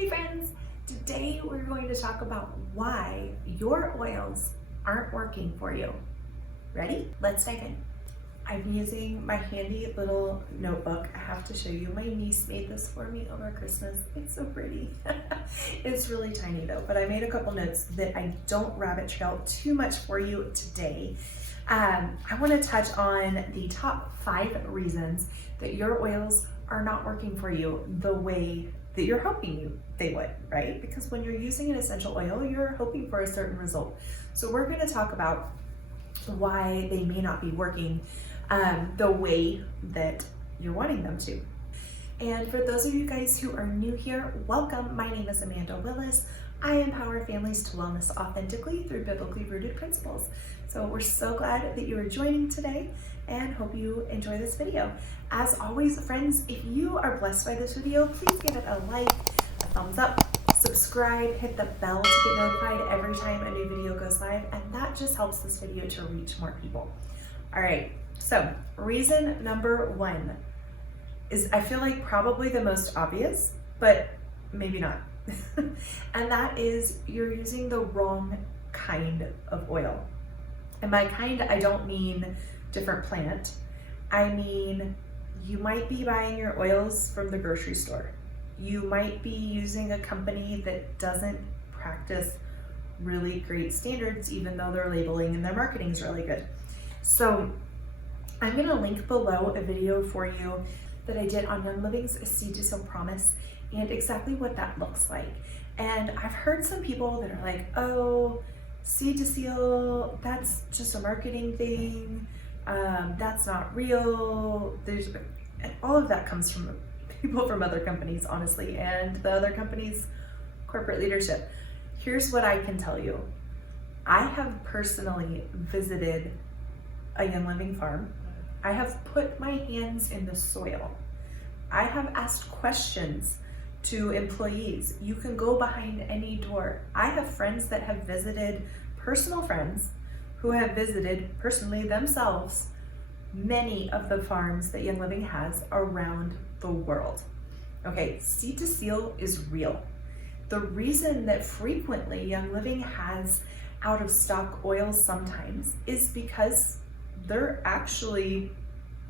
Hey friends, today we're going to talk about why your oils aren't working for you. Ready? Let's dive in. I'm using my handy little notebook. I have to show you, my niece made this for me over Christmas. It's so pretty. It's really tiny though, but I made a couple notes that I don't rabbit trail too much for you today. I want to touch on the top 5 reasons that your oils are not working for you the way that you're hoping they would, right? Because when you're using an essential oil, you're hoping for a certain result. So we're going to talk about why they may not be working the way that you're wanting them to. And for those of you guys who are new here, welcome. My name is Amanda Willis. I empower families to wellness authentically through biblically rooted principles. So we're so glad that you are joining today and hope you enjoy this video. As always, friends, if you are blessed by this video, please give it a like, a thumbs up, subscribe, hit the bell to get notified every time a new video goes live, and that just helps this video to reach more people. All right, so reason number 1 is, I feel like, probably the most obvious, but maybe not. And that is you're using the wrong kind of oil. And by kind, I don't mean different plant. I mean, you might be buying your oils from the grocery store. You might be using a company that doesn't practice really great standards, even though their labeling and their marketing is really good. So I'm gonna link below a video for you that I did on Young Living's Seed to Seal Promise and exactly what that looks like. And I've heard some people that are like, oh, Seed to Seal, that's just a marketing thing. That's not real. And all of that comes from people from other companies, honestly, and the other companies' corporate leadership. Here's what I can tell you. I have personally visited a Young Living farm. I have put my hands in the soil. I have asked questions to employees. You can go behind any door. I have friends that have visited, personal friends who have visited personally themselves many of the farms that Young Living has around the world. Okay, Seed to Seal is real. The reason that frequently Young Living has out of stock oils sometimes is because they're actually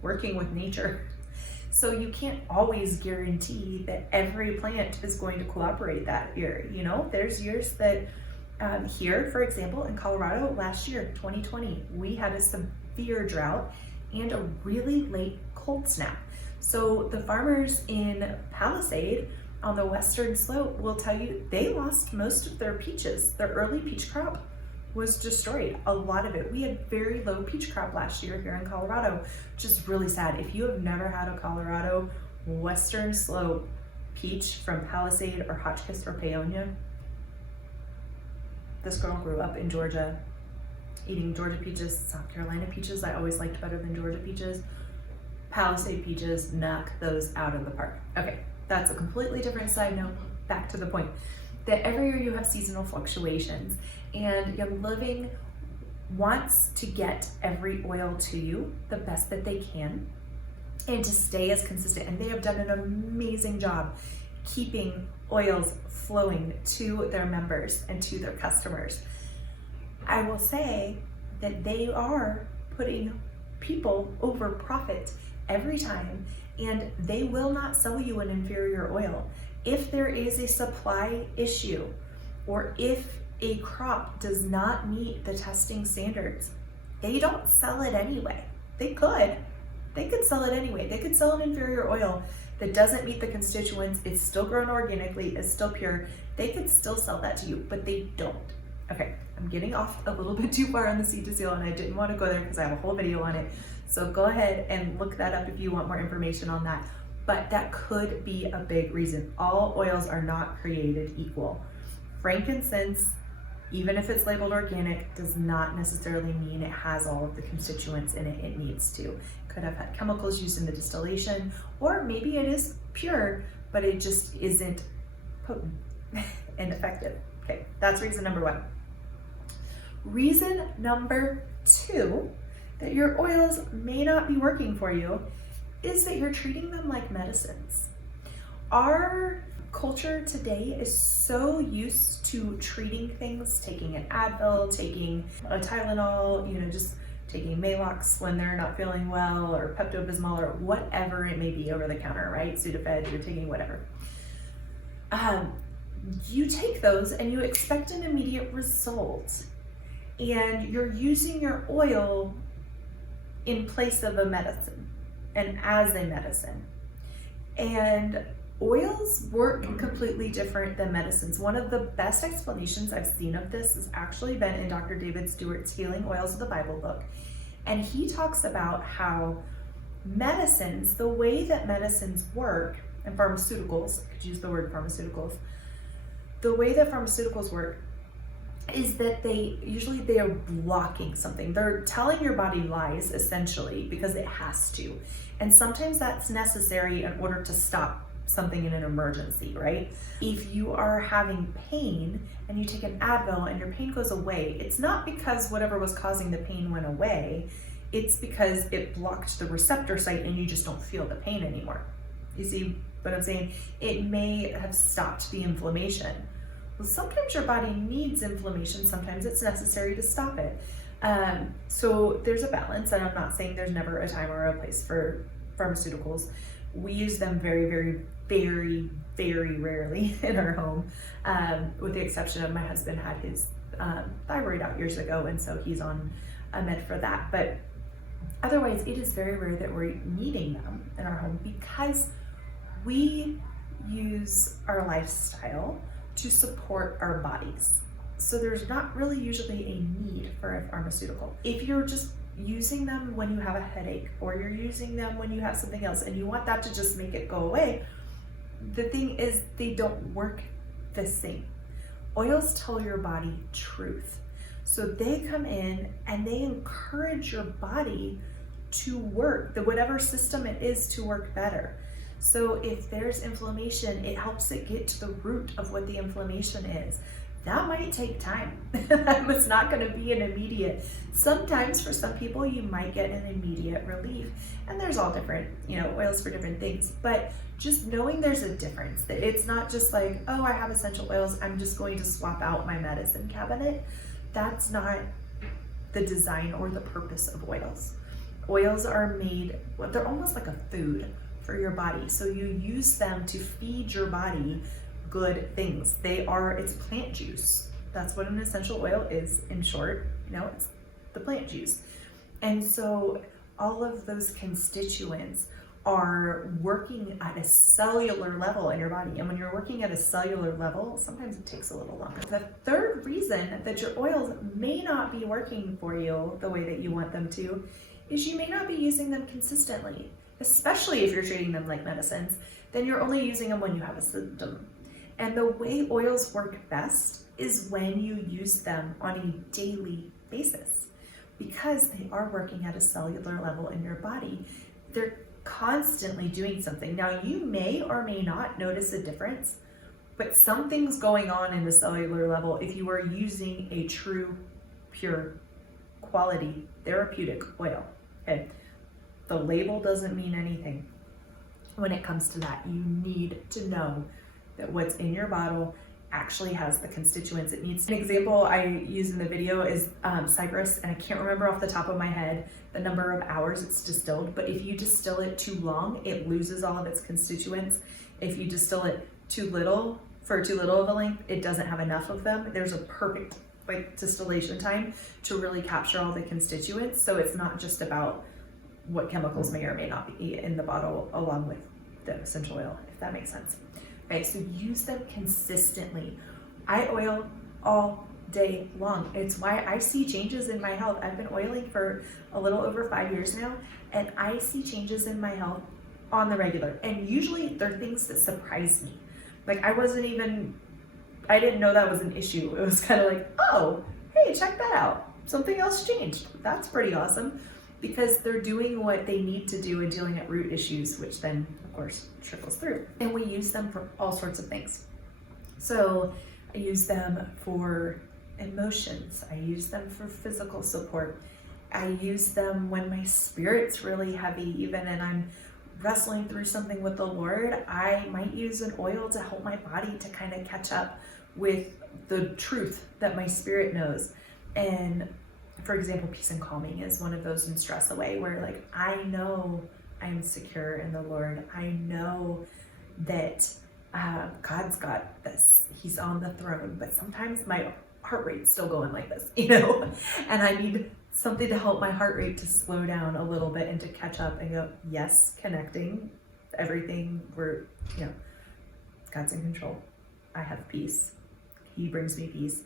working with nature. So you can't always guarantee that every plant is going to cooperate that year. You know, there's years that here, for example, in Colorado last year, 2020, we had a severe drought and a really late cold snap. So the farmers in Palisade on the western slope will tell you they lost most of their peaches. Their early peach crop was destroyed, a lot of it. We had very low peach crop last year here in Colorado, which is really sad. If you have never had a Colorado western slope peach from Palisade or Hotchkiss or Paonia, this girl grew up in Georgia, eating Georgia peaches, South Carolina peaches I always liked better than Georgia peaches. Palisade peaches, knock those out of the park. Okay, that's a completely different side note. Back to the point that every year you have seasonal fluctuations, and Young Living wants to get every oil to you the best that they can and to stay as consistent. And they have done an amazing job keeping oils flowing to their members and to their customers. I will say that they are putting people over profit every time, and they will not sell you an inferior oil. If there is a supply issue, or if a crop does not meet the testing standards, they don't sell it anyway. They could sell it anyway. They could sell an inferior oil that doesn't meet the constituents, it's still grown organically, it's still pure. They could still sell that to you, but they don't. Okay, I'm getting off a little bit too far on the Seed to Seal, and I didn't want to go there because I have a whole video on it. So go ahead and look that up if you want more information on that. But that could be a big reason. All oils are not created equal. Frankincense, even if it's labeled organic, does not necessarily mean it has all of the constituents in it needs to. It could have had chemicals used in the distillation, or maybe it is pure, but it just isn't potent and effective. Okay, that's reason number 1. Reason number 2 that your oils may not be working for you is that you're treating them like medicines. Our culture today is so used to treating things, taking an Advil, taking a Tylenol, just taking Maalox when they're not feeling well, or Pepto-Bismol, or whatever it may be over the counter, right? Sudafed, you're taking whatever. You take those and you expect an immediate result, and you're using your oil in place of a medicine and as a medicine. And oils work completely different than medicines. One of the best explanations I've seen of this has actually been in Dr. David Stewart's Healing Oils of the Bible book. And he talks about how medicines, the way that medicines work, and pharmaceuticals, I could use the word pharmaceuticals, the way that pharmaceuticals work is that they are blocking something. They're telling your body lies, essentially, because it has to. And sometimes that's necessary in order to stop something in an emergency, right? If you are having pain and you take an Advil and your pain goes away, it's not because whatever was causing the pain went away, it's because it blocked the receptor site and you just don't feel the pain anymore. You see what I'm saying? It may have stopped the inflammation. Well, sometimes your body needs inflammation, sometimes it's necessary to stop it. So there's a balance, and I'm not saying there's never a time or a place for pharmaceuticals. We use them very, very, very, very rarely in our home, with the exception of my husband had his thyroid out years ago, and so he's on a med for that. But otherwise, it is very rare that we're needing them in our home because we use our lifestyle to support our bodies. So there's not really usually a need for a pharmaceutical. If you're just using them when you have a headache, or you're using them when you have something else and you want that to just make it go away, the thing is they don't work the same. Oils tell your body truth. So they come in and they encourage your body to work, whatever system it is, to work better. So if there's inflammation, it helps it get to the root of what the inflammation is. That might take time. It's not going to be an immediate. Sometimes for some people, you might get an immediate relief. And there's all different, oils for different things. But just knowing there's a difference, that it's not just like, oh, I have essential oils, I'm just going to swap out my medicine cabinet. That's not the design or the purpose of oils. Oils are made, they're almost like a food for your body. So you use them to feed your body good things. It's plant juice. That's what an essential oil is, in short. It's the plant juice. And so all of those constituents are working at a cellular level in your body. And when you're working at a cellular level, sometimes it takes a little longer. The third reason that your oils may not be working for you the way that you want them to is you may not be using them consistently, especially if you're treating them like medicines. Then you're only using them when you have a symptom. And the way oils work best is when you use them on a daily basis, because they are working at a cellular level in your body. They're constantly doing something. Now, you may or may not notice a difference, but something's going on in the cellular level if you are using a true, pure, quality therapeutic oil. Okay? The label doesn't mean anything when it comes to that. You need to know that what's in your bottle actually has the constituents it needs. An example I use in the video is cypress, and I can't remember off the top of my head the number of hours it's distilled, but if you distill it too long, it loses all of its constituents. If you distill it too little of a length, it doesn't have enough of them. There's a perfect distillation time to really capture all the constituents, so it's not just about what chemicals may or may not be in the bottle along with the essential oil, if that makes sense. Okay, so use them consistently. I oil all day long. It's why I see changes in my health. I've been oiling for a little over 5 years now, and I see changes in my health on the regular. And usually they're things that surprise me. Like I didn't know that was an issue. It was kind of like, oh, hey, check that out. Something else changed. That's pretty awesome, because they're doing what they need to do and dealing at root issues, which then, of course, trickles through. And we use them for all sorts of things. So I use them for emotions. I use them for physical support. I use them when my spirit's really heavy, even, and I'm wrestling through something with the Lord, I might use an oil to help my body to kind of catch up with the truth that my spirit knows. And for example, peace and calming is one of those in Stress Away, where like, I know I'm secure in the Lord. I know that God's got this. He's on the throne, but sometimes my heart rate's still going like this, you know, and I need something to help my heart rate to slow down a little bit and to catch up and go, yes, connecting, everything, we're, you know, God's in control. I have peace. He brings me peace.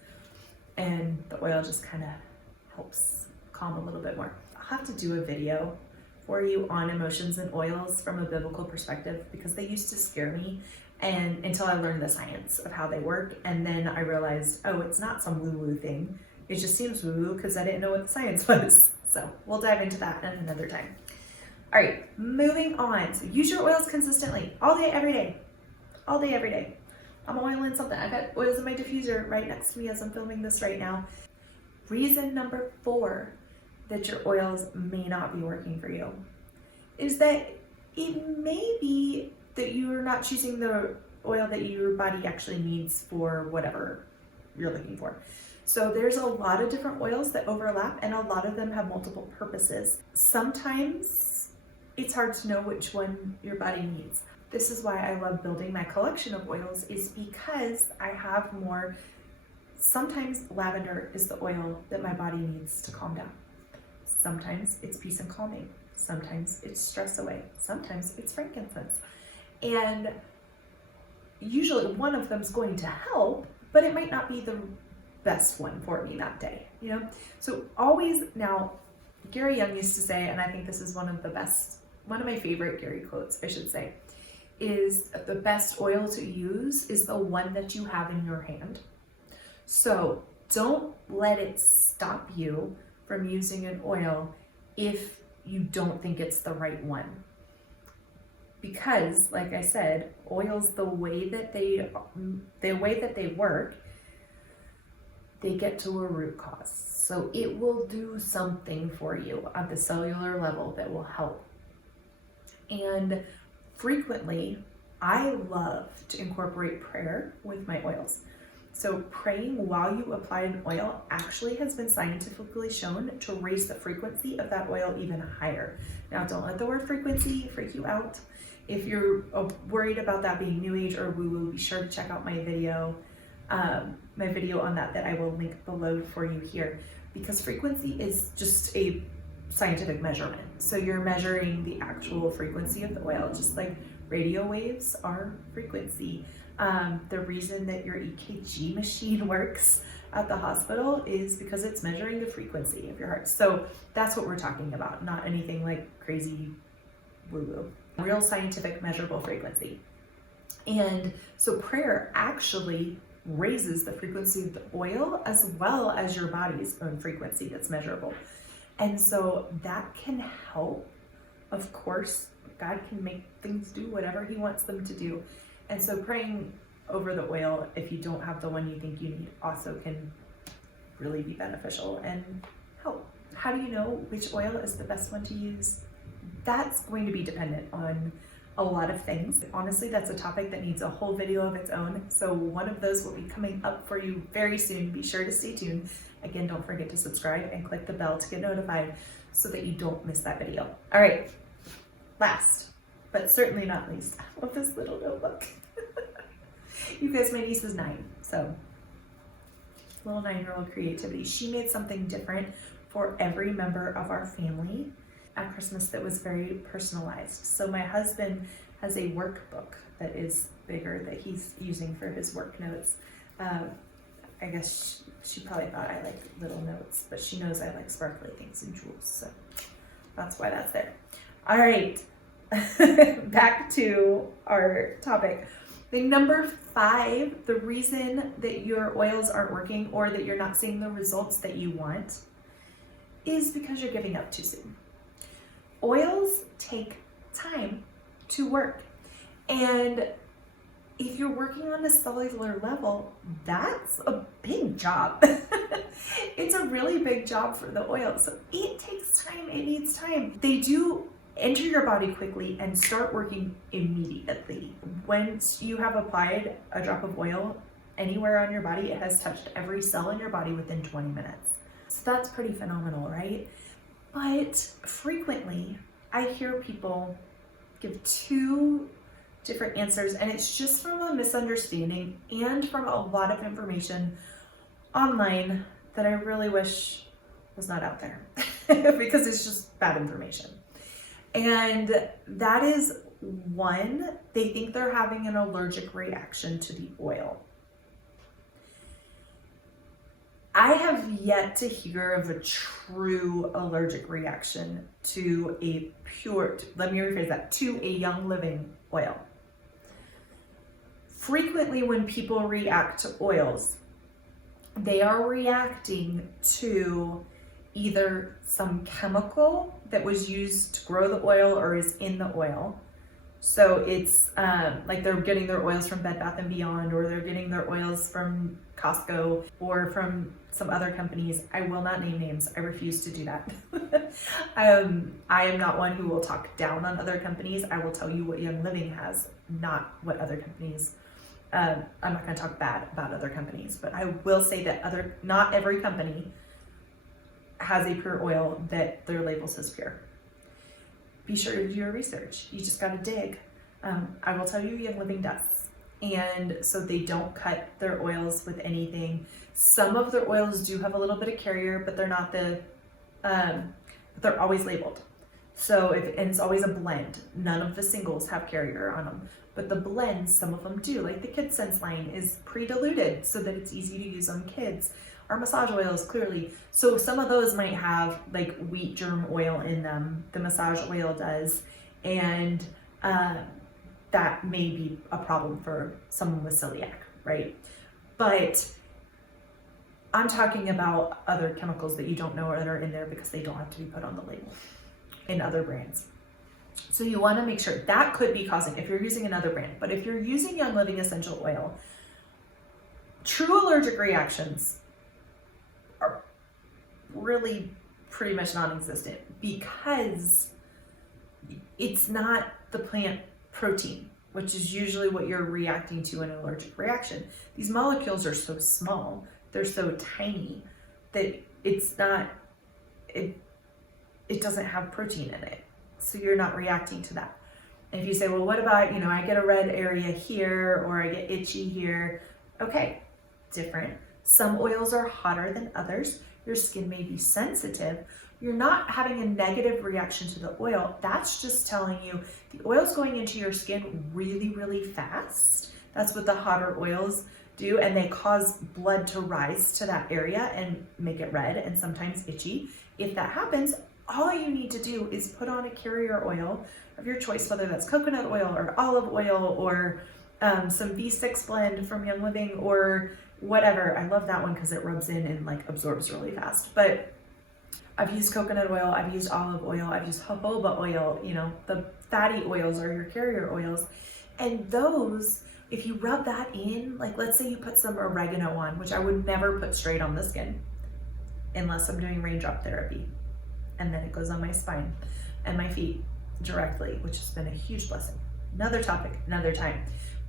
And the oil just kind of helps calm a little bit more. I'll have to do a video for you on emotions and oils from a biblical perspective, because they used to scare me, and until I learned the science of how they work. And then I realized, oh, it's not some woo-woo thing. It just seems woo-woo because I didn't know what the science was. So we'll dive into that in another time. All right, moving on. So use your oils consistently, all day, every day. All day, every day. I'm oiling something. I've got oils in my diffuser right next to me as I'm filming this right now. Reason number 4 that your oils may not be working for you is that it may be that you're not choosing the oil that your body actually needs for whatever you're looking for. So there's a lot of different oils that overlap, and a lot of them have multiple purposes. Sometimes it's hard to know which one your body needs. This is why I love building my collection of oils, is because I have more. Sometimes lavender is the oil that my body needs to calm down. Sometimes it's peace and calming. Sometimes it's Stress Away. Sometimes it's frankincense. And usually one of them is going to help, but it might not be the best one for me that day, you know? So always, now, Gary Young used to say, and I think this is one of my favorite Gary quotes, I should say, is the best oil to use is the one that you have in your hand. So don't let it stop you from using an oil if you don't think it's the right one. Because, like I said, oils, the way that they work, they get to a root cause. So it will do something for you at the cellular level that will help. And frequently, I love to incorporate prayer with my oils. So praying while you apply an oil actually has been scientifically shown to raise the frequency of that oil even higher. Now, don't let the word frequency freak you out. If you're worried about that being new age or woo-woo, be sure to check out my video on that I will link below for you here, because frequency is just a scientific measurement. So you're measuring the actual frequency of the oil, just like radio waves are frequency. The reason that your EKG machine works at the hospital is because it's measuring the frequency of your heart. So that's what we're talking about, not anything like crazy woo-woo. Real scientific measurable frequency. And so prayer actually raises the frequency of the oil as well as your body's own frequency that's measurable. And so that can help. Of course, God can make things do whatever he wants them to do. And so praying over the oil, if you don't have the one you think you need, also can really be beneficial and help. How do you know which oil is the best one to use? That's going to be dependent on a lot of things. Honestly, that's a topic that needs a whole video of its own. So one of those will be coming up for you very soon. Be sure to stay tuned. Again, don't forget to subscribe and click the bell to get notified so that you don't miss that video. All right, last, but certainly not least, I love this little notebook. You guys, my niece is 9, so little 9-year-old creativity. She made something different for every member of our family at Christmas that was very personalized. So my husband has a workbook that is bigger that he's using for his work notes. I guess she probably thought I liked little notes, but she knows I like sparkly things and jewels, so that's why that's there. All right, back to our topic. The number 5, the reason that your oils aren't working or that you're not seeing the results that you want is because you're giving up too soon. Oils take time to work. And if you're working on a cellular level, that's a big job. It's a really big job for the oil. So it takes time, it needs time. They do enter your body quickly and start working immediately. Once you have applied a drop of oil anywhere on your body, it has touched every cell in your body within 20 minutes. So that's pretty phenomenal, right? But frequently I hear people give two different answers, and it's just from a misunderstanding and from a lot of information online that I really wish was not out there because it's just bad information. And that is, one, they think they're having an allergic reaction to the oil. I have yet to hear of a true allergic reaction to a pure, let me rephrase that, to a Young Living oil. Frequently when people react to oils, they are reacting to either some chemical that was used to grow the oil or is in the oil. So it's like they're getting their oils from Bed Bath & Beyond, or they're getting their oils from Costco or from some other companies. I will not name names. I refuse to do that. I am not one who will talk down on other companies. I will tell you what Young Living has, not what other companies. I'm not going to talk bad about other companies, but I will say that not every company has a pure oil that their label says pure. Be sure to do your research. You just got to dig. I will tell you, Young Living does. And so they don't cut their oils with anything. Some of their oils do have a little bit of carrier, but they're not they're always labeled. So and it's always a blend. None of the singles have carrier on them, but the blends, some of them do. Like the Kids Sense line is pre-diluted so that it's easy to use on kids. Our massage oils, clearly. So some of those might have like wheat germ oil in them. The massage oil does. And that may be a problem for someone with celiac, right? But I'm talking about other chemicals that you don't know that are in there because they don't have to be put on the label in other brands. So you want to make sure that could be causing, if you're using another brand. But if you're using Young Living essential oil, true allergic reactions are really pretty much non-existent because it's not the plant protein, which is usually what you're reacting to in an allergic reaction. These molecules are so small, they're so tiny that it's not, it doesn't have protein in it. So you're not reacting to that. And if you say, well, what about, I get a red area here or I get itchy here. Okay, different. Some oils are hotter than others. Your skin may be sensitive. You're not having a negative reaction to the oil. That's just telling you the oil's going into your skin really, really fast. That's what the hotter oils do. And they cause blood to rise to that area and make it red and sometimes itchy. If that happens, all you need to do is put on a carrier oil of your choice, whether that's coconut oil or olive oil or some V6 blend from Young Living or whatever. I love that one because it rubs in and like absorbs really fast. But I've used coconut oil, I've used olive oil, I've used jojoba oil, the fatty oils are your carrier oils. And those, if you rub that in, like let's say you put some oregano on, which I would never put straight on the skin unless I'm doing raindrop therapy. And then it goes on my spine and my feet directly, which has been a huge blessing. Another topic, another time.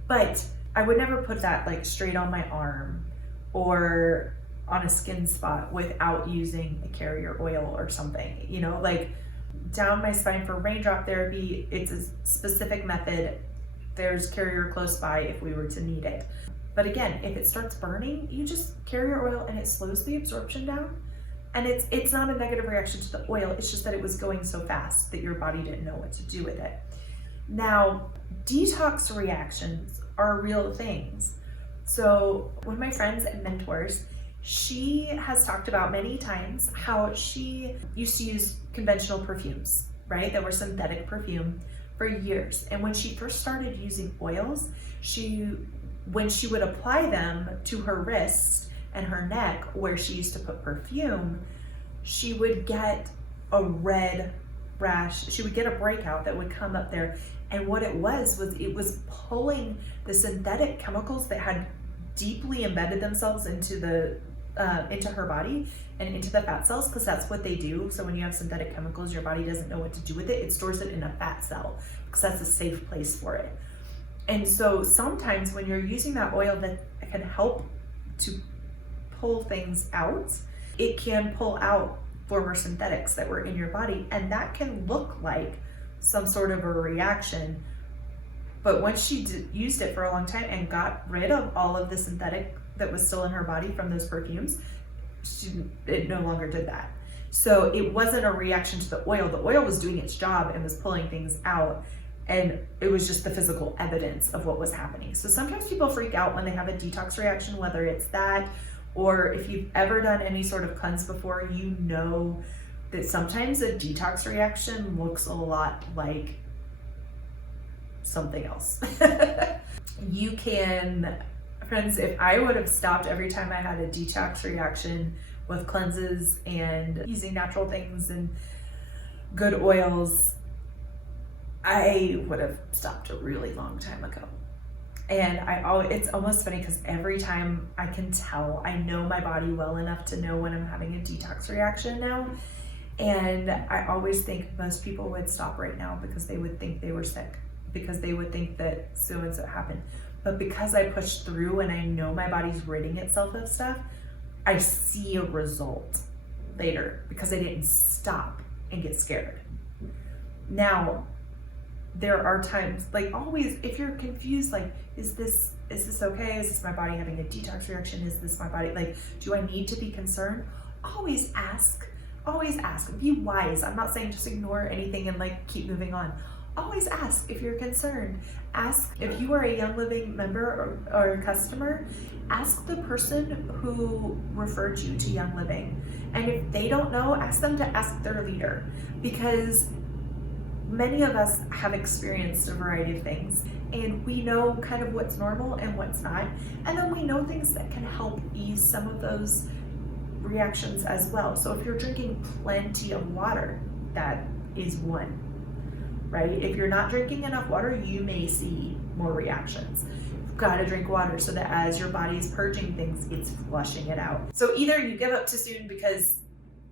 But I would never put that like straight on my arm or on a skin spot without using a carrier oil or something, like down my spine for raindrop therapy. It's a specific method. There's carrier close by if we were to need it. But again, if it starts burning, you just carrier oil and it slows the absorption down. And it's not a negative reaction to the oil, it's just that it was going so fast that your body didn't know what to do with it. Now, detox reactions are real things. So one of my friends and mentors, she has talked about many times how she used to use conventional perfumes, right? That were synthetic perfume for years. And when she first started using oils, when she would apply them to her wrist and her neck where she used to put perfume, she would get a red rash. She would get a breakout that would come up there. And what it was it was pulling the synthetic chemicals that had deeply embedded themselves into the into her body and into the fat cells, because that's what they do. So when you have synthetic chemicals, your body doesn't know what to do with it. It stores it in a fat cell because that's a safe place for it. And so sometimes when you're using that oil that can help to pull things out, it can pull out former synthetics that were in your body, and that can look like some sort of a reaction. But once she used it for a long time and got rid of all of the synthetic that was still in her body from those perfumes, it no longer did that. So it wasn't a reaction to the oil. The oil was doing its job and was pulling things out, and it was just the physical evidence of what was happening. So sometimes people freak out when they have a detox reaction, whether it's that, or if you've ever done any sort of cleanse before, you know that sometimes a detox reaction looks a lot like something else. You can, friends, if I would have stopped every time I had a detox reaction with cleanses and using natural things and good oils, I would have stopped a really long time ago. And it's almost funny because every time I can tell, I know my body well enough to know when I'm having a detox reaction now. And I always think most people would stop right now because they would think they were sick, because they would think that so-and-so happened. But because I push through and I know my body's ridding itself of stuff, I see a result later because I didn't stop and get scared. Now, there are times, like always, if you're confused, like, is this okay? Is this my body having a detox reaction? Is this my body, like, do I need to be concerned? Always ask, be wise. I'm not saying just ignore anything and like keep moving on. Always ask if you're concerned. Ask if you are a Young Living member or customer, ask the person who referred you to Young Living. And if they don't know, ask them to ask their leader, because many of us have experienced a variety of things and we know kind of what's normal and what's not. And then we know things that can help ease some of those reactions as well. So if you're drinking plenty of water, that is one, right? If you're not drinking enough water, you may see more reactions. You've got to drink water so that as your body is purging things, it's flushing it out. So either you give up too soon because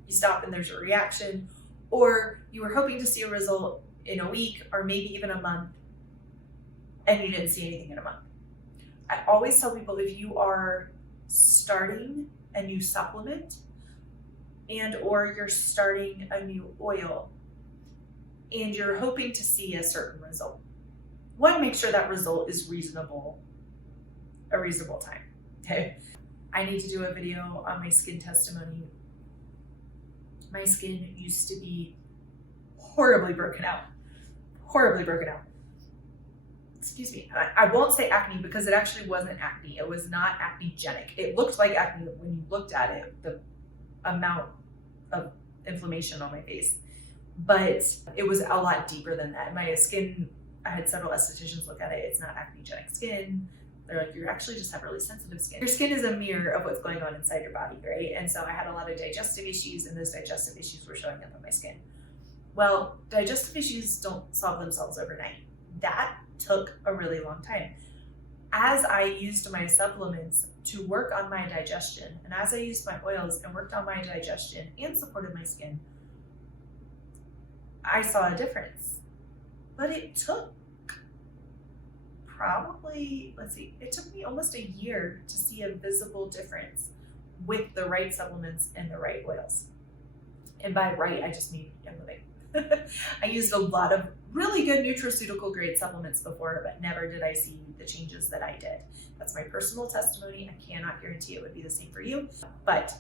you stop and there's a reaction, or you were hoping to see a result in a week or maybe even a month and you didn't see anything in a month. I always tell people, if you are starting a new supplement and or you're starting a new oil and you're hoping to see a certain result, one, make sure that result is a reasonable time, okay? I need to do a video on my skin testimony. My skin used to be horribly broken out. Excuse me. I won't say acne because it actually wasn't acne. It was not acnegenic. It looked like acne when you looked at it, the amount of inflammation on my face. But it was a lot deeper than that. My skin, I had several estheticians look at it. It's not acnegenic skin. They're like, you actually just have really sensitive skin. Your skin is a mirror of what's going on inside your body, right? And so I had a lot of digestive issues, and those digestive issues were showing up on my skin. Well, digestive issues don't solve themselves overnight. That took a really long time. As I used my supplements to work on my digestion, and as I used my oils and worked on my digestion and supported my skin, I saw a difference. But it took probably, it took me almost a year to see a visible difference with the right supplements and the right oils. And by right, I just mean Young Living. I used a lot of really good nutraceutical grade supplements before, but never did I see the changes that I did. That's my personal testimony. I cannot guarantee it would be the same for you, but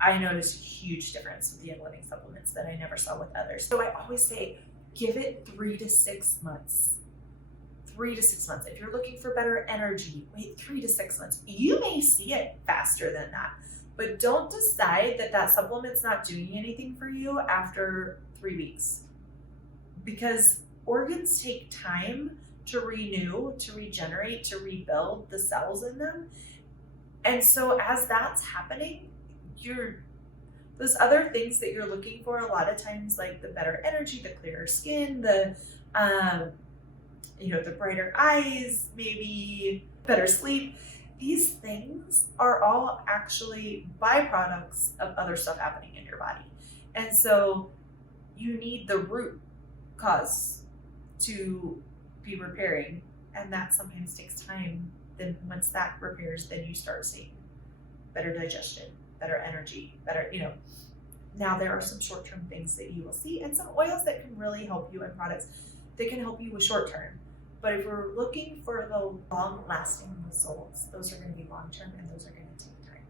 I noticed a huge difference with the Young Living supplements that I never saw with others. So I always say, give it 3 to 6 months. 3 to 6 months. If you're looking for better energy, wait 3 to 6 months. You may see it faster than that, but don't decide that that supplement's not doing anything for you after 3 weeks, because organs take time to renew, to regenerate, to rebuild the cells in them. And so as that's happening, those other things that you're looking for, a lot of times, like the better energy, the clearer skin, the the brighter eyes, maybe better sleep, These things are all actually byproducts of other stuff happening in your body. And so you need the root cause to be repairing, and that sometimes takes time. Then once that repairs, then you start seeing better digestion, better energy, better, now there are some short-term things that you will see and some oils that can really help you, and products that can help you with short-term. But if we're looking for the long-lasting results, those are going to be long-term, and those are going to take time.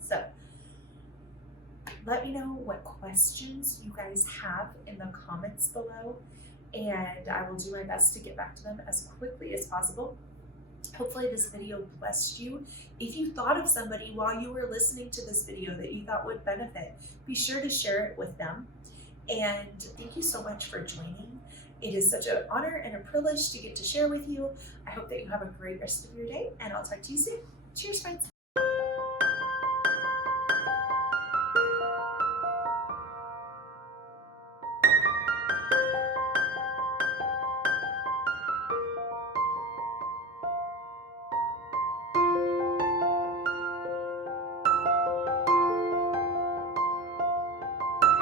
So let me know what questions you guys have in the comments below, and I will do my best to get back to them as quickly as possible. Hopefully this video blessed you. If you thought of somebody while you were listening to this video that you thought would benefit, be sure to share it with them. And thank you so much for joining. It is such an honor and a privilege to get to share with you. I hope that you have a great rest of your day, and I'll talk to you soon. Cheers, friends.